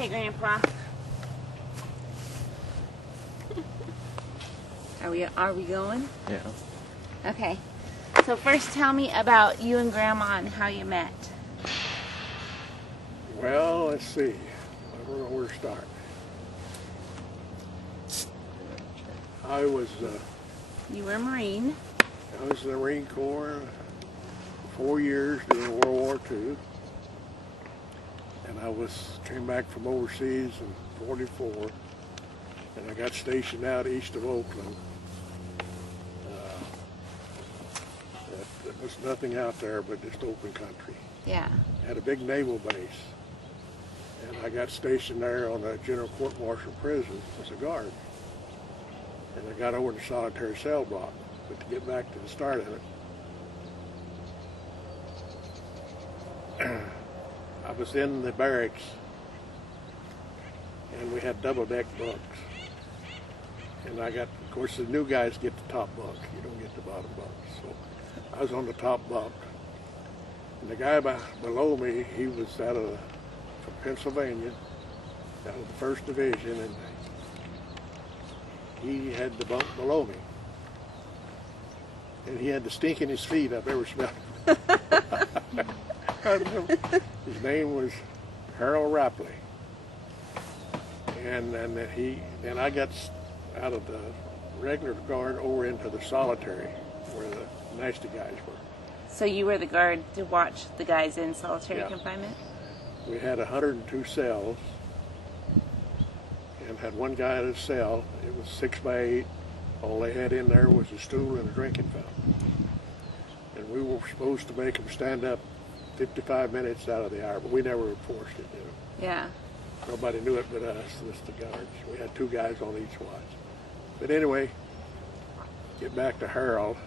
Okay, Grandpa. Are we going? Yeah. Okay. So first tell me about you and Grandma and how you met. Well, let's see. I don't know where to start. I was You were a Marine. in the Marine Corps for 4 years during World War II. And I came back from overseas in '44, and I got stationed out east of Oakland. There was nothing out there but just open country. Yeah. Had a big naval base, and I got stationed there on a general court-martial prison as a guard. And I got over to solitary cell block. But to get back to the start of it, I was in the barracks, and we had double-deck bunks. And of course, the new guys get the top bunk. You don't get the bottom bunk. So I was on the top bunk. And the guy below me, he was from Pennsylvania, out of the 1st Division, and he had the bunk below me. And he had the stink in his feet I've ever smelled. His name was Harold Rapley. And then I got out of the regular guard over into the solitary, where the nasty guys were. So you were the guard to watch the guys in solitary Yeah. confinement? We had 102 cells, and had one guy at a cell. It was 6 by 8. All they had in there was a stool and a drinking fountain. And we were supposed to make them stand up 55 minutes out of the hour, but we never enforced it, you know. Yeah. Nobody knew it but us, just the guards. We had 2 guys on each watch. But anyway, get back to Harold.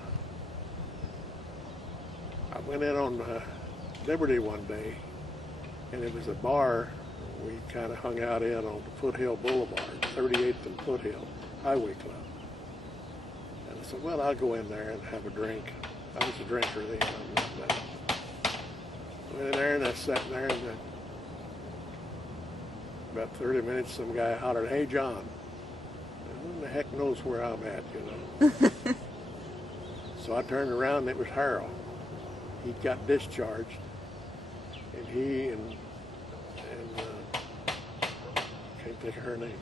I went in on Liberty one day, and it was a bar we kind of hung out in on the Foothill Boulevard, 38th and Foothill Highway Club. And I said, well, I'll go in there and have a drink. I was a drinker then. I'm not now. Went in there and I sat there, and about 30 minutes, some guy hollered, "Hey, John." And who the heck knows where I'm at, you know? So I turned around, and it was Harold. He'd got discharged, and he and can't think of her name.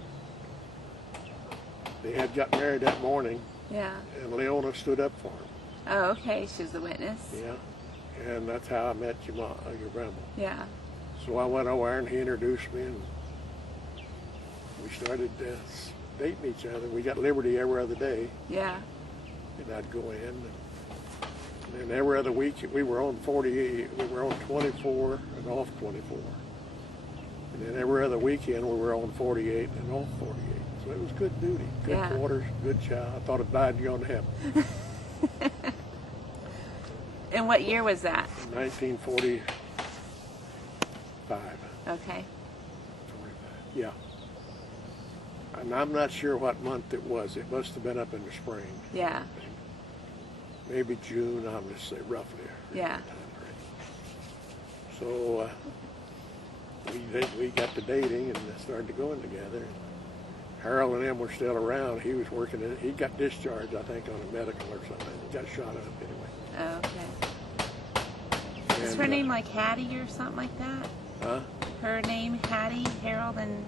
They had got married that morning, Yeah. and Leona stood up for him. Oh, okay. She's the witness. Yeah, and that's how I met your grandma. Yeah. So I went over and he introduced me, and we started dating each other. We got Liberty every other day, Yeah. and I'd go in. And then every other week we were on 48, we were on 24 and off 24. And then every other weekend we were on 48 and off 48. So it was good duty, good Yeah. quarters, good chow. I thought I'd died young heaven. And what year was that? 1945. Okay. Yeah. And I'm not sure what month it was. It must have been up in the spring. Yeah. Maybe June, I'm just say roughly. Yeah. So we got to dating and started going together. Harold and them were still around. He was working. He got discharged, I think, on a medical or something. He got shot up anyway. Oh, okay. Is And, her name like Hattie or something like that? Huh? Her name Hattie, Harold, and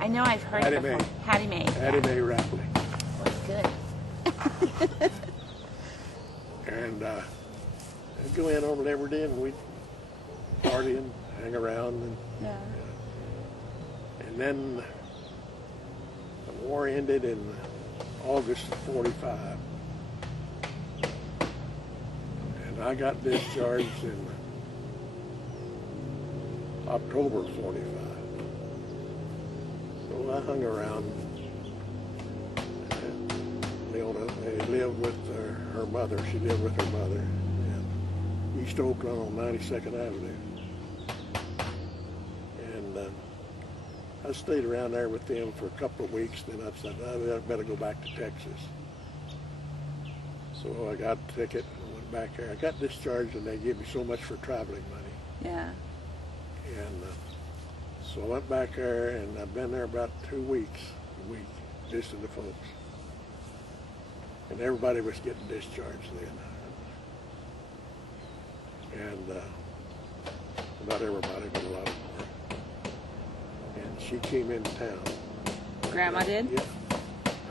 I know I've heard Hattie it before. Mae. Hattie Mae. Hattie Mae Rapley. Was good. And I'd go in over Liberty and we'd party and hang around. And, Yeah. and then the war ended in August of '45. And I got discharged in October of '45. So I hung around. Leona, they lived with her mother. She lived with her mother in East Oakland on 92nd Avenue. And I stayed around there with them for a couple of weeks. Then I said, I better go back to Texas. So I got a ticket and went back there. I got discharged and they gave me so much for traveling money. Yeah. And So I went back there, and I've been there about 2 weeks, a week, visiting the folks. And everybody was getting discharged then. And not everybody, but a lot of them were. And she came into town. Grandma did? Yeah.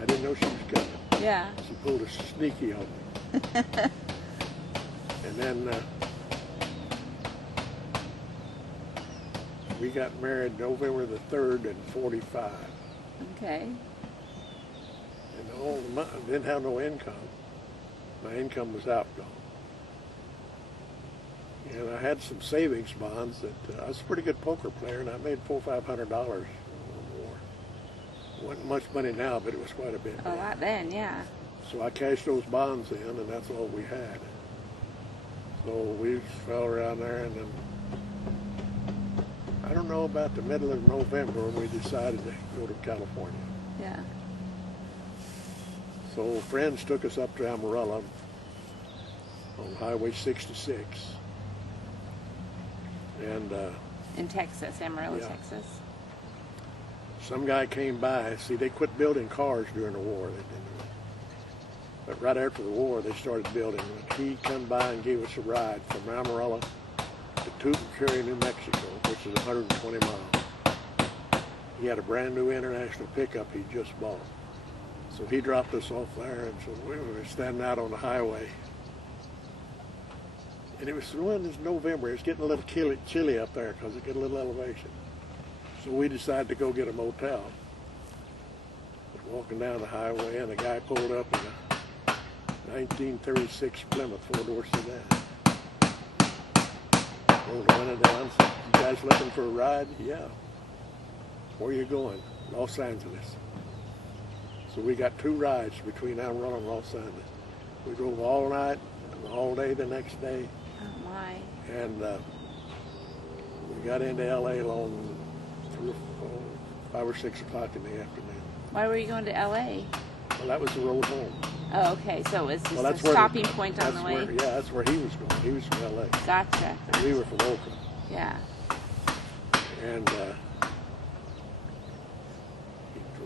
I didn't know she was coming. Yeah. She pulled a sneaky on me. And then we got married November the 3rd in 45. Okay. And all the money, didn't have no income. My income was outgone. And I had some savings bonds that I was a pretty good poker player, and I made $400 or $500 or more. Wasn't much money now, but it was quite a bit. A lot then, yeah. So I cashed those bonds in, and that's all we had. So we fell around there, and then I don't know, about the middle of November when we decided to go to California. Yeah. So friends took us up to Amarillo on Highway 66. And In Texas, Amarillo, Yeah. Texas. some guy came by. See, they quit building cars during the war. They didn't. But right after the war, they started building. And he come by and gave us a ride from Amarillo to Tucumcari, New Mexico, which is 120 miles. He had a brand new international pickup he just bought. So he dropped us off there, and so we were standing out on the highway. And it was November. It was getting a little chilly up there because it got a little elevation. So we decided to go get a motel. Walking down the highway, and a guy pulled up in a 1936 Plymouth four-door sedan. Rolled the window down. Said, "You guys looking for a ride?" "Yeah." "Where are you going?" "Los Angeles." So we got 2 rides between Amarillo and Los Angeles. We drove all night and all day the next day. Oh my. And we got into L.A. along 5 or 6 o'clock in the afternoon. Why were you going to L.A.? Well, that was the road home. Oh, okay. So it was just That's a where stopping point on the way. That's where he was going. He was from L.A. Gotcha. And we were from Oakland. Yeah. And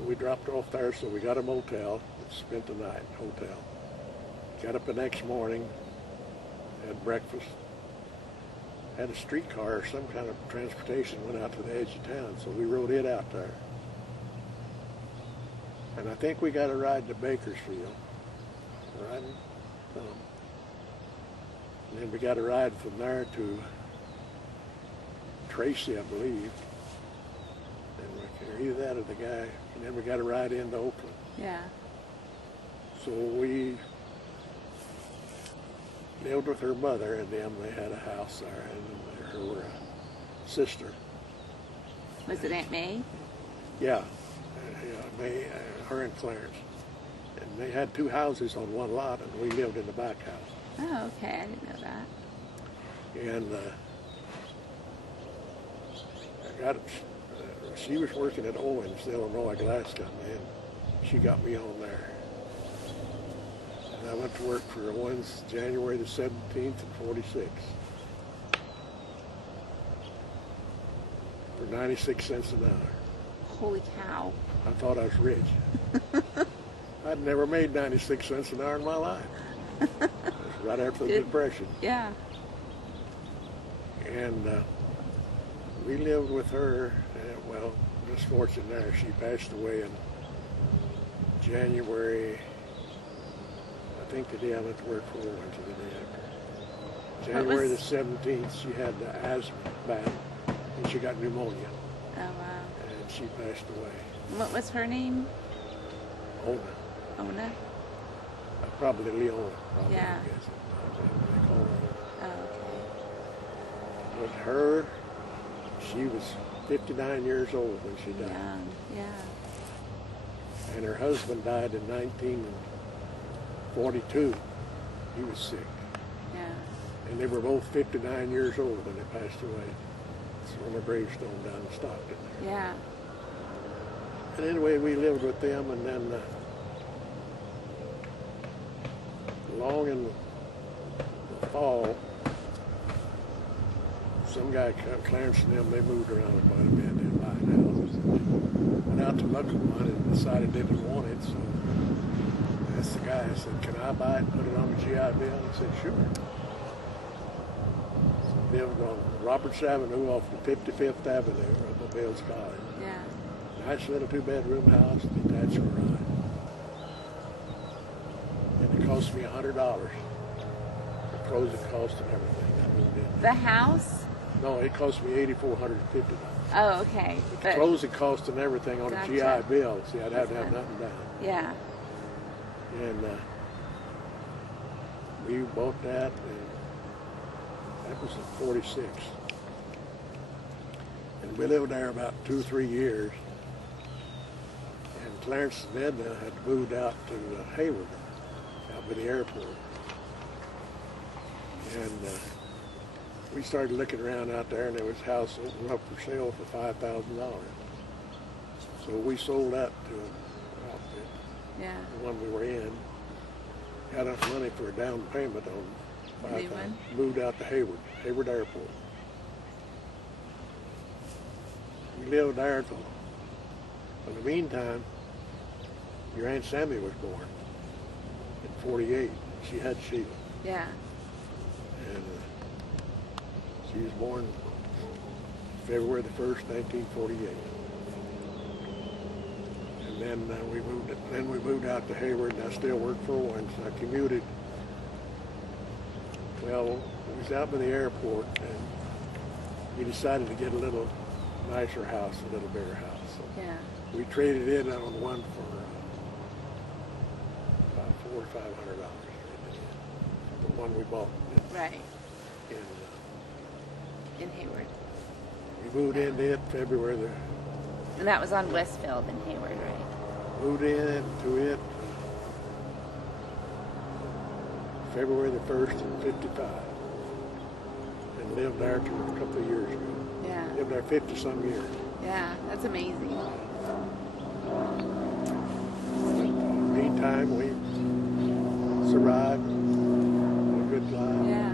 we dropped off there, so we got a motel and spent the night in a hotel. Got up the next morning, had breakfast, had a streetcar or some kind of transportation, went out to the edge of town, so we rode it out there. And I think we got a ride to Bakersfield, riding. And then we got a ride from there to Tracy, I believe. And either that or the guy. And then we got a ride into Oakland. Yeah. So we lived with her mother, and them. They had a house there, and her sister. Was it Aunt May? Yeah, May, her and Clarence. And they had 2 houses on one lot, and we lived in the back house. Oh, okay. I didn't know that. And she was working at Owens, the Illinois Glass Company, and she got me on there. And I went to work for Owens January the 17th of 46 for 96 cents an hour. Holy cow. I thought I was rich. I'd never made 96 cents an hour in my life. It was right after the Depression. Yeah. And we lived with her, well, misfortune there. She passed away in January, I think the day I went to work for Owens, or the day after. January the 17th, she had the asthma back, and she got pneumonia. Oh, wow. And she passed away. What was her name? Ona. Ona? Probably Leona, probably, Yeah. I guess. They call her. Oh, But her, she was 59 years old when she okay. died. Young. Yeah. And her husband died in 1942. He was sick. Yeah. And they were both 59 years old when they passed away. It's on a gravestone down in Stockton. Yeah. And anyway, we lived with them, and then long in the fall, some guy, Clarence and them, they moved around quite a bit. They Went out to look at one and decided they didn't want it, so I asked the guy, I said, can I buy it and put it on the GI Bill? He said, sure. So lived on Roberts Avenue off the 55th Avenue of the Bill's College. Yeah. Nice little two-bedroom house, detached garage. And it cost me $100. The closing cost and everything. I moved in. The house? No, it cost me $8,450. Oh, okay. But the closing cost and everything on a GI Bill. See, I'd have to have nothing down. Yeah. And we bought that, and that was in '46. And we lived there about 2 or 3 years. And Clarence and Edna had moved out to Hayward, out by the airport. And we started looking around out there, and there was a house open up for sale for $5,000. So we sold that to an outfit, Yeah. the one we were in. Got enough money for a down payment on New one? Moved out to Hayward Airport. We lived there until, in the meantime, your Aunt Sammy was born in '48. She had Sheila. Yeah. And she was born February the 1st, 1948. And then we moved out to Hayward, and I still worked for one. So I commuted. Well, it was out by the airport, and we decided to get a little nicer house, a little bigger house. So Yeah. we traded in on one for about $400 or $500. The one we bought Right. in In Hayward. we moved into it February the And that was on Westfield in Hayward, right? moved into it February the 1st in '55, and lived there till a couple of years ago. Yeah. Lived there 50-some years. Yeah. That's amazing. Meantime, we survived a good life. Yeah.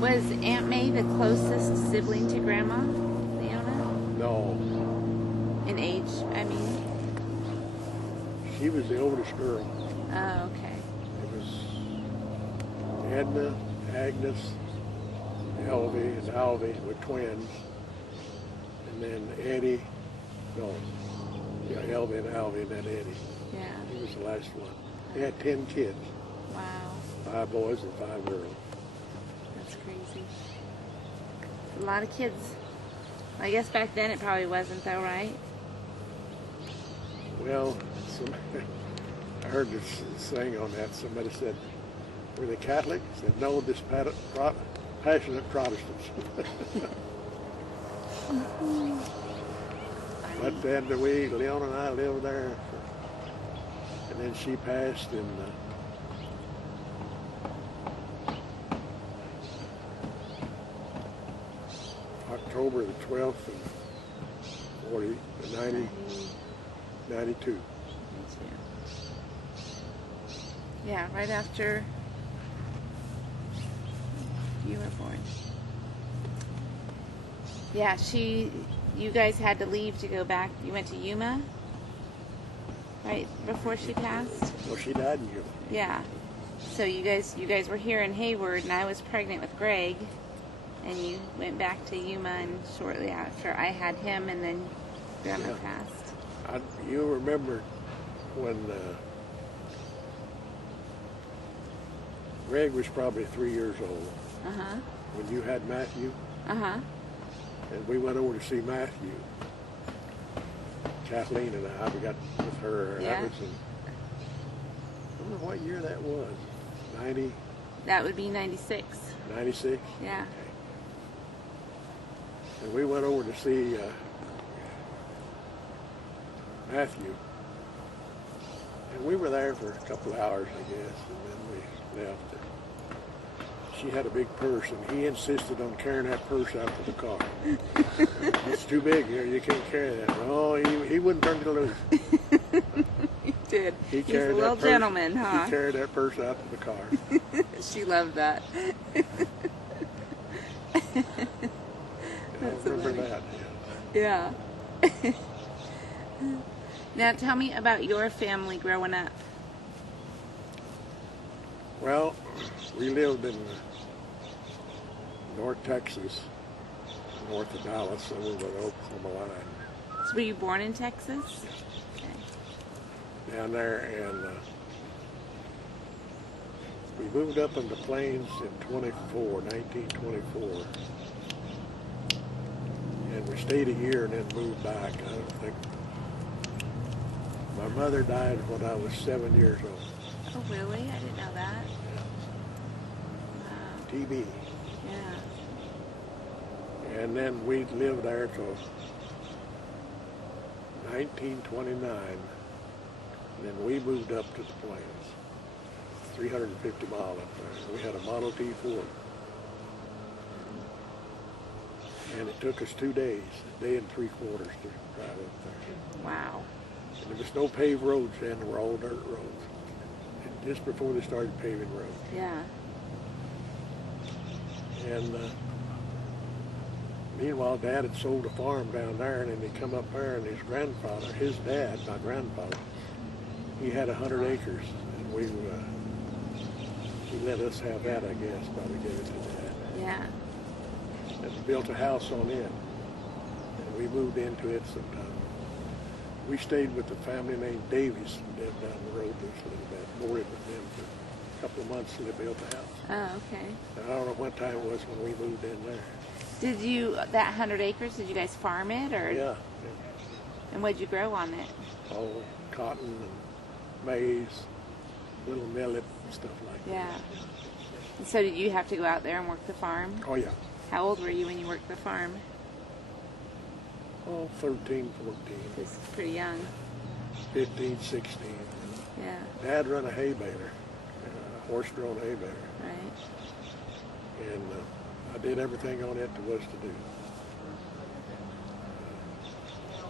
Was Aunt May the closest sibling to Grandma Leona? No, In age, I mean? she was the oldest girl. Oh, okay. It was Edna, Agnes, Elvie, and Alvie were twins. And then Eddie, Elvie and Alvie, and then Eddie. Yeah. He was the last one. They had 10 kids, Wow. 5 boys and 5 girls. That's crazy. A lot of kids. I guess back then it probably wasn't though, right? Well, I heard this saying on that. Somebody said, were they Catholic? I said, no, just passionate Protestants. But then Leon and I lived there, and then she passed in October the 12th of 92. Yeah, right after you were born. Yeah, you guys had to leave to go back. You went to Yuma, right before she passed? Well, she died in Yuma. Yeah. So you guys were here in Hayward, and I was pregnant with Greg, and you went back to Yuma, and shortly after I had him, and then Grandma passed. You remember when Greg was probably 3 years old. Uh-huh. When you had Matthew, Uh-huh. and we went over to see Matthew. Kathleen and I, we got with her. Yeah. That was I don't know what year that was. 90, That would be 96. 96? Yeah. And we went over to see Matthew. And we were there for a couple of hours, I guess, and then we left. She had a big purse, and he insisted on carrying that purse out to the car. It's too big here, you can't carry that. Oh, he wouldn't turn it loose. He did. He's a little gentleman, huh? He carried that purse out to the car. She loved that. I remember that. Yeah. Now tell me about your family growing up. Well, we lived in North Texas, north of Dallas, over the Oklahoma line. So were you born in Texas? Okay. Down there, and we moved up in the Plains in 1924. And we stayed a year and then moved back. I don't think. My mother died when I was 7 years old. Oh, really? I didn't know that. Wow. TB. Yeah. And then we lived there till 1929. And then we moved up to the Plains. 350 miles up there. We had a Model T Ford. And it took us 2 days, a day and 3/4 to drive up there. Wow. And there was no paved roads then, they were all dirt roads. And just before they started paving roads. Yeah. And meanwhile, Dad had sold a farm down there, and then he come up there, and his grandfather, his dad, my grandfather, he had 100 acres, and he let us have that, I guess, probably gave it to Dad. Yeah. And built a house on it, and we moved into it sometime. We stayed with a family named Davies, who lived down the road just a little bit, boarded with them for a couple of months till they built the house. Oh, okay. And I don't know what time it was when we moved in there. Did you, that 100 acres, did you guys farm it? Or? Yeah. And what'd you grow on it? All cotton and maize, little millet, stuff like that. Yeah. And so did you have to go out there and work the farm? Oh, yeah. How old were you when you worked the farm? Oh, 13, 14. This is pretty young. 15, 16. Yeah. Dad run a hay baler, a horse-drawn hay baler. Right. And I did everything on it there was to do.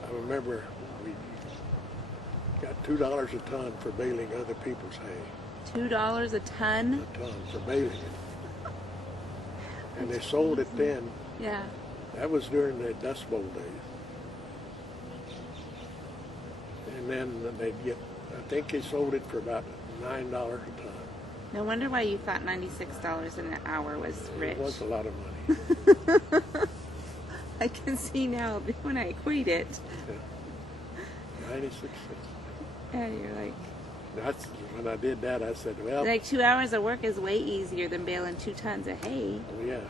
I remember we got $2 a ton for baling other people's hay. $2 a ton? A ton for baling it. And they sold it then. Yeah. That was during the Dust Bowl days. And then they'd get, I think they sold it for about $9 a ton. No wonder why you thought $96 an hour was rich. It was a lot of money. I can see now when I equate it. Yeah. 96 cents. And you're like... That's when I did that. I said, "Well, like 2 hours of work is way easier than baling 2 tons of hay." Oh, yeah.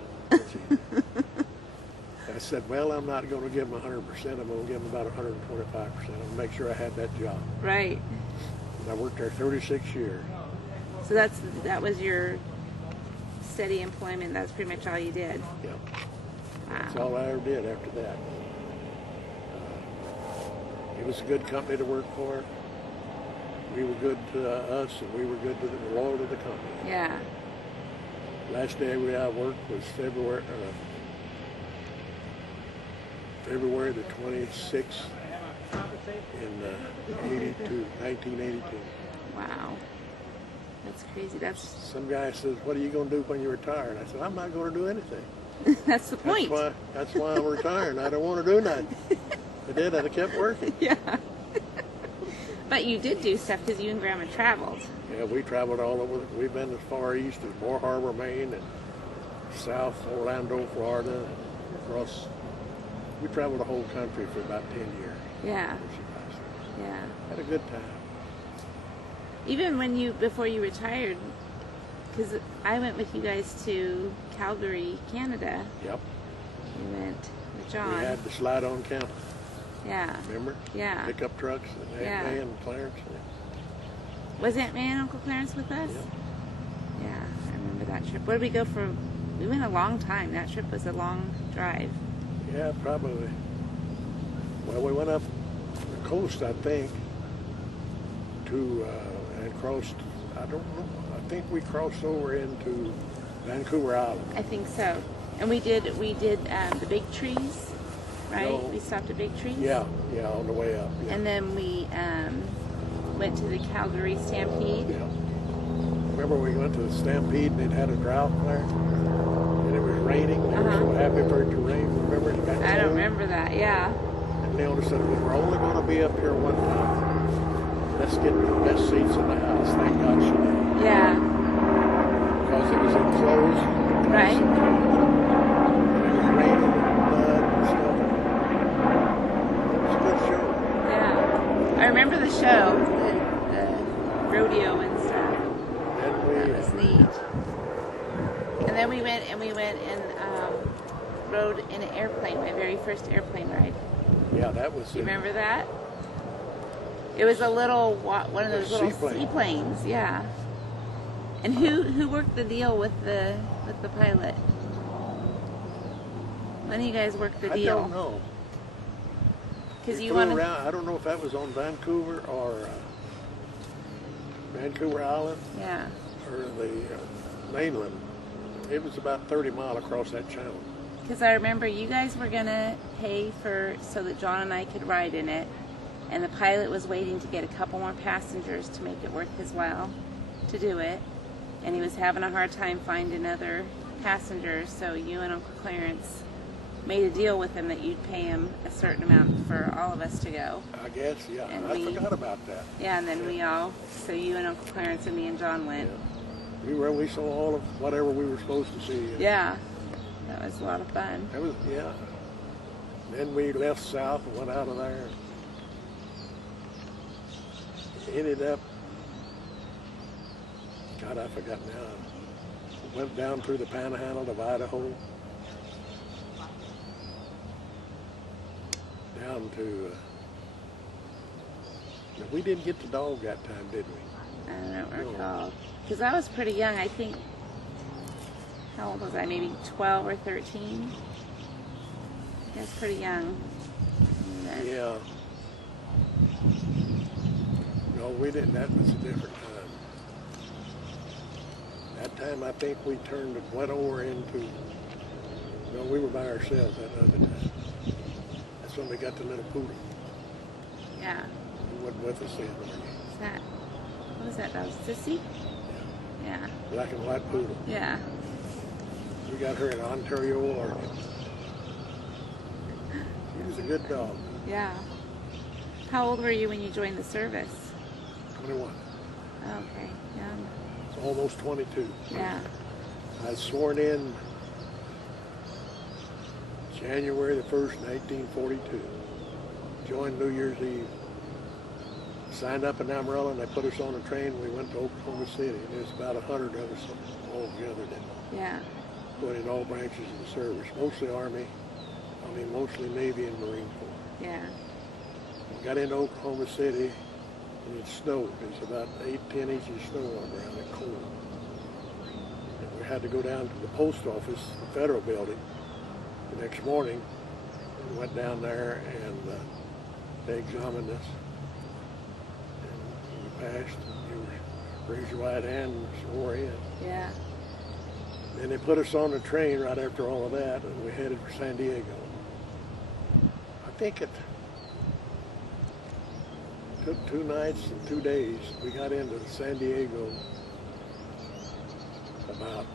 I said, well, I'm not going to give them 100%. I'm going to give them about 125%. I'm going to make sure I had that job. Right. And I worked there 36 years. So that was your steady employment. That's pretty much all you did. Yeah. Wow. That's all I ever did after that. It was a good company to work for. We were good to us, and we were good to the loyal to the company. Yeah. Last day I worked was February the 26th in 1982. Wow. That's crazy. That's Some guy says, "What are you going to do when you retire?" And I said, "I'm not going to do anything." that's the point. That's why I'm retiring. I don't want to do nothing. I did. I kept working. Yeah. But you did do stuff because you and Grandma traveled. Yeah, we traveled all over. We've been as far east as Moore Harbor, Maine, and south Orlando, Florida, and across. We traveled the whole country for about 10 years. Yeah. Yeah. Had a good time. Even before you retired, because I went with you guys to Calgary, Canada. Yep. You went with John. We had the slide-on camper. Yeah. Remember? Yeah. Pickup trucks and Yeah. Aunt May and Clarence. Was Aunt May and Uncle Clarence with us? Yep. Yeah, I remember that trip. Where did we go for? We went a long time. That trip was a long drive. Yeah, probably. Well, we went up the coast, I think, and crossed, I don't know, I think we crossed over into Vancouver Island. I think so. And we did the big trees, right? No. We stopped at Big Trees. Yeah, on the way up. Yeah. And then we went to the Calgary Stampede. Yeah. Remember we went to the Stampede and it had a drought there? And it was raining. They were so happy for it to rain. Remember? It got I don't cold. remember that, yeah. And they all said, "We're only going to be up here one time." let's get the best seats in the house. Thank God she did. Yeah. Because it was enclosed. Right. And it was raining and mud and stuff. It was a good show. Yeah. I remember the show, the rodeo and stuff. And That was neat. And then we went and rode in an airplane, my very first airplane ride. yeah, that was. Do you remember that? It was a little one of those little seaplanes, yeah. And who worked the deal with the pilot? When you guys worked the deal? I don't know. Because you flew wanted. around. I don't know if that was on Vancouver or Vancouver Island Yeah. or the mainland. It was about 30 miles across that channel. Because I remember you guys were gonna pay so that John and I could ride in it, and the pilot was waiting to get a couple more passengers to make it worth his while to do it, and he was having a hard time finding other passengers. So you and Uncle Clarence made a deal with him that you'd pay him a certain amount for all of us to go. I guess, yeah. And I forgot about that. Yeah, and then so you and Uncle Clarence and me and John went. Yeah. We saw all of whatever we were supposed to see. Yeah, that was a lot of fun. That was, yeah. Then we left south and went out of there. Ended up, God, I forgot now. Went down through the Panhandle of Idaho. Down to, we didn't get the dog that time, did we? I don't recall. Because I was pretty young, I think. How old was I? Maybe 12 or 13? I was pretty young. Yeah. No, we didn't. That was a different time. That time, I think we went over into, no, we were by ourselves that other time. That's when we got the little poodle. Yeah. He wasn't with us then. What was that dog? Sissy? Yeah. Black and white poodle. Yeah. We got her in Ontario, Oregon. She was a good dog. Yeah. How old were you when you joined the service? 21. Okay, young. Almost 22. Yeah. I was sworn in January the 1st, 1942. Joined New Year's Eve. Signed up in Amarillo, and they put us on a train. We went to Oklahoma City. There's about 100 of us all together that Yeah. went in all branches of the service. Mostly Army, mostly Navy and Marine Corps. Yeah. We got into Oklahoma City, and it snowed. It was about 8-10 inches of snow on the ground and cold. And we had to go down to the post office, the federal building, the next morning. We went down there, and they examined us. And we passed. You raised your right hand and swore in. Yeah. Then they put us on the train right after all of that, and we headed for San Diego. I think it took 2 nights and 2 days. We got into San Diego about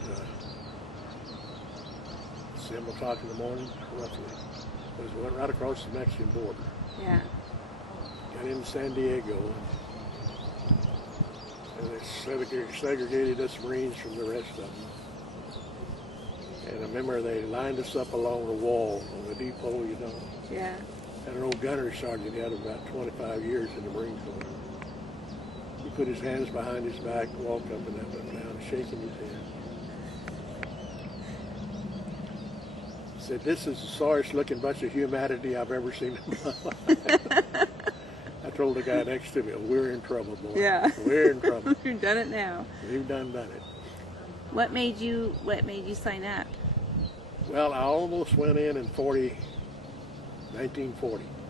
7 o'clock in the morning, roughly. It was right across the Mexican border. Yeah. Got into San Diego, and they segregated us Marines from the rest of them. And I remember they lined us up along the wall on the depot, Yeah. And an old gunnery sergeant had about 25 years in the Marine Corps. He put his hands behind his back, walked up and down, shaking his head. He said, "This is the sorriest looking bunch of humanity I've ever seen in my life." I told the guy next to me, "We're in trouble, boy. Yeah. We're in trouble. You've done it now. We've done it." What made you sign up? Well, I almost went in 1940.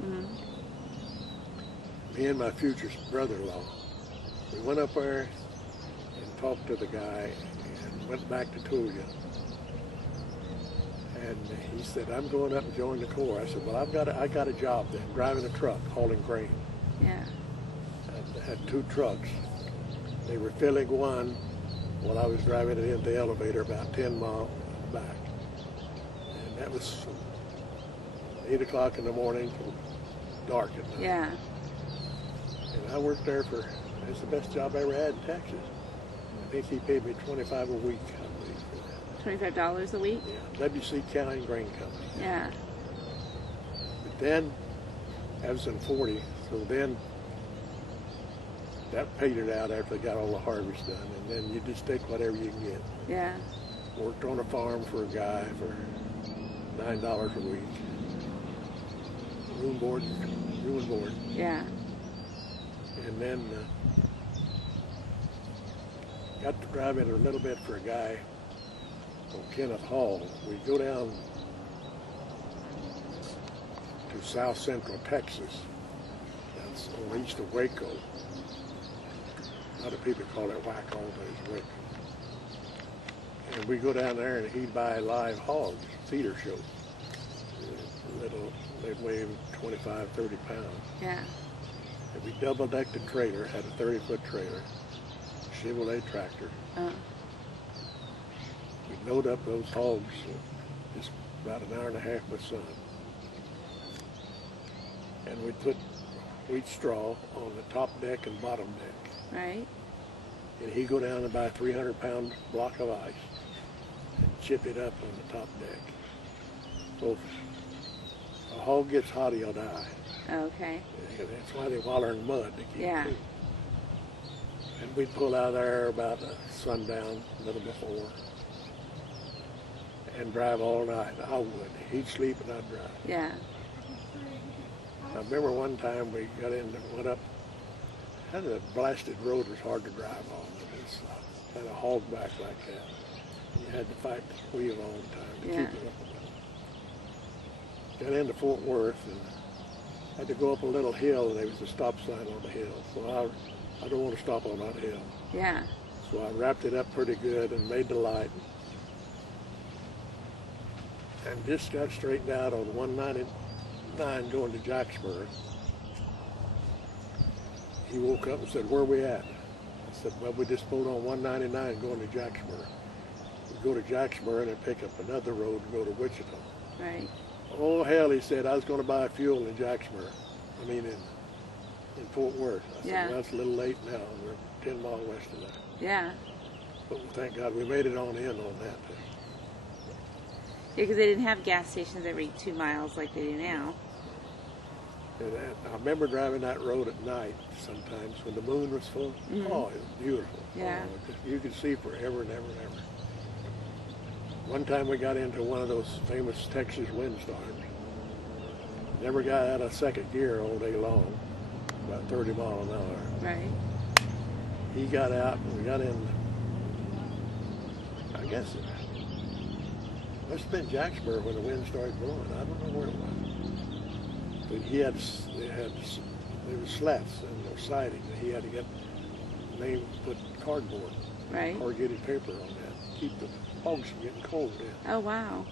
Mm-hmm. Me and my future brother-in-law. We went up there and talked to the guy and went back to Tulia. And he said, "I'm going up and join the Corps." I said, "Well, I got a job then, driving a truck, hauling grain." Yeah. I had 2 trucks. They were filling one while I was driving it in the elevator about 10 miles back. And that was from 8 o'clock in the morning till dark at night. Yeah. And I worked there for, it's the best job I ever had in Texas. I think he paid me $25 a week, I believe, for that. $25 a week? Yeah, WC County Grain Company. Yeah. But then, I was in 40, so then that paid it out after they got all the harvest done, and then you just take whatever you can get. Yeah. Worked on a farm for a guy for $9 a week. Room board. Yeah. And then got to drive in a little bit for a guy from Kenneth Hall. We go down to south central Texas. That's on east of Waco. A lot of people call it Waco, but it's Waco. And we go down there and he'd buy live hogs, feeder shows. Little, they weigh 25, 30 pounds. Yeah. And we double-decked the trailer, had a 30-foot trailer, Chevrolet tractor. We'd load up those hogs just about an hour and a half with sun. And we'd put wheat straw on the top deck and bottom deck. Right. And he'd go down and buy a 300-pound block of ice and chip it up on the top deck. So if a hog gets hot, he'll die. Okay. And that's why they waller in mud to keep Yeah. cool. And we'd pull out there about sundown, a little before, and drive all night. I would. He'd sleep and I'd drive. Yeah. I remember one time we got in, went up, had a blasted road, was hard to drive on. It had a hog back like that. You had to fight the wheel all the time to Yeah. keep it up. Got into Fort Worth and had to go up a little hill, and there was a stop sign on the hill. So I don't want to stop on that hill. Yeah. So I wrapped it up pretty good and made the light. And just got straightened out on 199 going to Jacksboro. He woke up and said, "Where are we at?" I said, "Well, we just pulled on 199 going to Jacksboro. We go to Jacksboro and then pick up another road and go to Wichita." Right. "Oh, hell," he said, "I was going to buy fuel in Jacksboro. I mean, in Fort Worth." I said, Yeah. "Well, it's a little late now. We're 10 miles west of that." Yeah. But thank God we made it on in on that. Yeah, because they didn't have gas stations every 2 miles like they do now. And I remember driving that road at night sometimes when the moon was full. Mhm. Oh, it was beautiful. Yeah. Oh, you could see forever and ever and ever. One time we got into one of those famous Texas windstorms. Never got out of second gear all day long, about 30 miles an hour. Right. He got out and we got in, I guess it must have been Jacksboro when the wind started blowing. I don't know where it was. But there was slats in the siding that he had to get, put cardboard, Right. corrugated paper on that, keep the hogs from getting cold in. Oh, wow.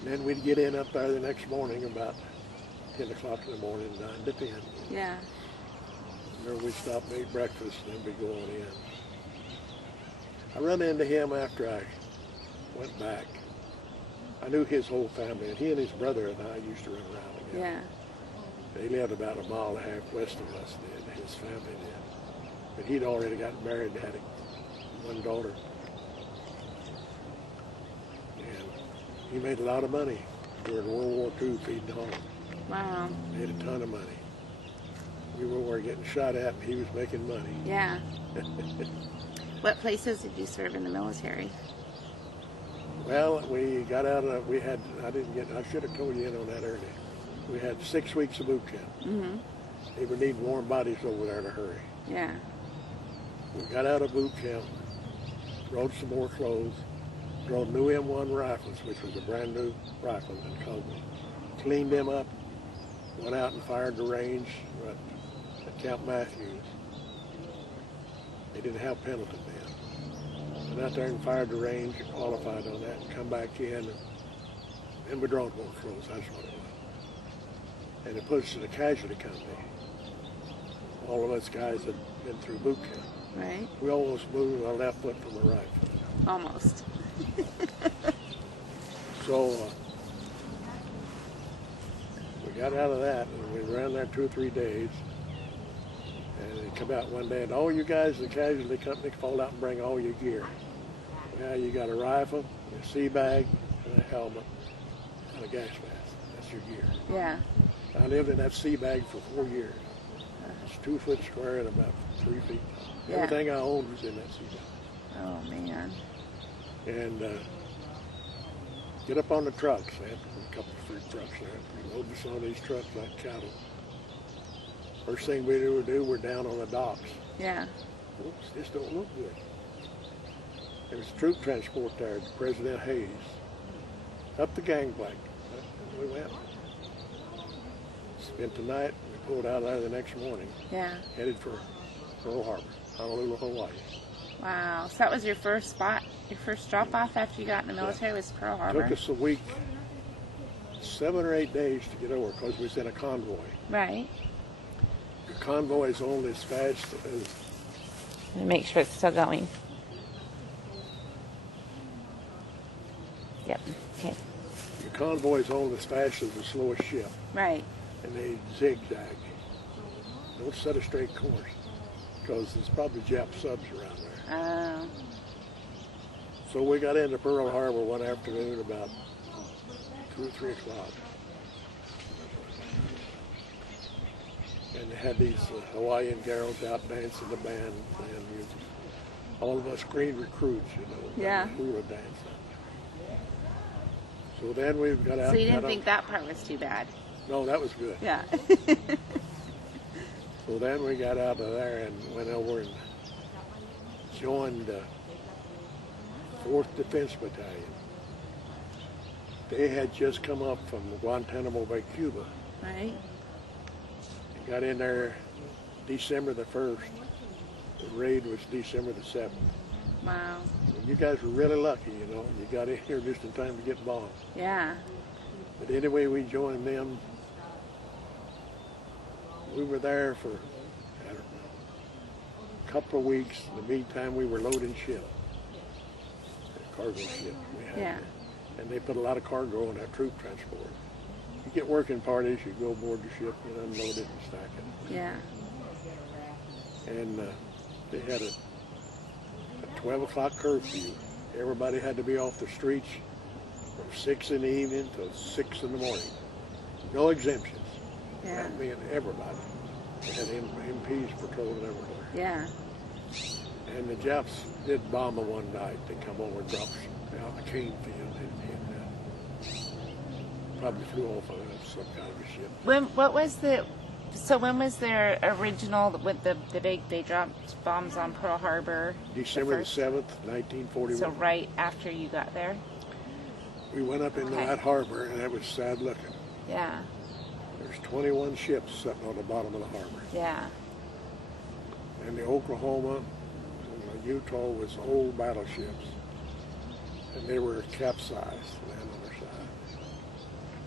And then we'd get in up there the next morning about 10 o'clock in the morning, 9 to 10. Yeah. Remember, we'd stop and eat breakfast and then we'd go on in. I run into him after I went back. I knew his whole family, and he and his brother and I used to run around together. Yeah. They lived about a mile and a half west of us, his family did. But he'd already gotten married and had one daughter. And he made a lot of money during World War II feeding hogs. Wow. Made a ton of money. We were getting shot at, and he was making money. Yeah. What places did you serve in the military? Well, we got out of, I should have told you in on that earlier. We had 6 weeks of boot camp. Mm-hmm. They would need warm bodies over there in a hurry. Yeah. We got out of boot camp, rode some more clothes, drove new M1 rifles, which was a brand new rifle in Coleman. Cleaned them up, went out and fired the range at Camp Matthews. They didn't have Pendleton then. Went out there and fired the range, qualified on that, and come back in, and we drove more clothes, that's what it was. And it put us in a casualty company. All of us guys had been through boot camp. Right. We almost moved our left foot from the right foot. Almost. So we we got out of that, and we ran there 2 or 3 days. And they come out one day, and all you guys, the casualty company, fall out and bring all your gear. Well, you got a rifle, a sea bag, and a helmet, and a gas mask. That's your gear. Yeah. I lived in that sea bag for 4 years. It's 2 foot square and about 3 feet tall. Yeah. Everything I owned was in that sea bag. Oh, man. And get up on the trucks. They had a couple of fruit trucks there. We load us on these trucks like cattle. First thing we do, we're down on the docks. Yeah. Oops, this don't look good. There was troop transport there, President Hayes. Up the gangplank. We went. Spent the night. We pulled out of there the next morning. Yeah. Headed for Pearl Harbor, Honolulu, Hawaii. Wow. So that was your first spot, your first drop off after you got in the military was Pearl Harbor? Took us a week, 7 or 8 days to get over because we was in a convoy. Right. The convoy is only as fast as... Make sure it's still going. Yep. Okay. The convoy is only as fast as the slowest ship. Right. And they zigzag. Don't set a straight course because there's probably Jap subs around there. Oh. So we got into Pearl Harbor one afternoon about 2 or 3 o'clock. And they had these Hawaiian girls out dancing the band playing music. All of us green recruits, you know. Yeah. We were dancing. So then we got out. So you didn't think that part was too bad? No, that was good. Yeah. So then we got out of there and went over and joined the 4th Defense Battalion. They had just come up from Guantanamo Bay, Cuba. Right. Got in there December the 1st. The raid was December the 7th. Wow. You guys were really lucky, you know. You got in here just in time to get bombed. Yeah. But anyway, we joined them. We were there for a couple of weeks. In the meantime, we were loading ship. A cargo ship we had. Yeah. And they put a lot of cargo on that troop transport. You get working parties, you go aboard the ship, you unload it and stack it. Yeah. And they had a 12 o'clock curfew. Everybody had to be off the streets from 6 in the evening till 6 in the morning. No exemptions. Yeah. That meant everybody. They had MPs patrolling everywhere. Yeah. And the Japs did bomb them one night. They come over and dropped out in the cane field and probably flew off of some kind of a ship. When was their original, with the big, they dropped bombs on Pearl Harbor? December the 7th, 1941. So right after you got there? We went up into that harbor, and it was sad looking. Yeah. There's 21 ships sitting on the bottom of the harbor. Yeah. And the Oklahoma and the Utah was old battleships, and they were capsized, land on their side.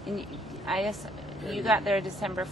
And I guess you got there December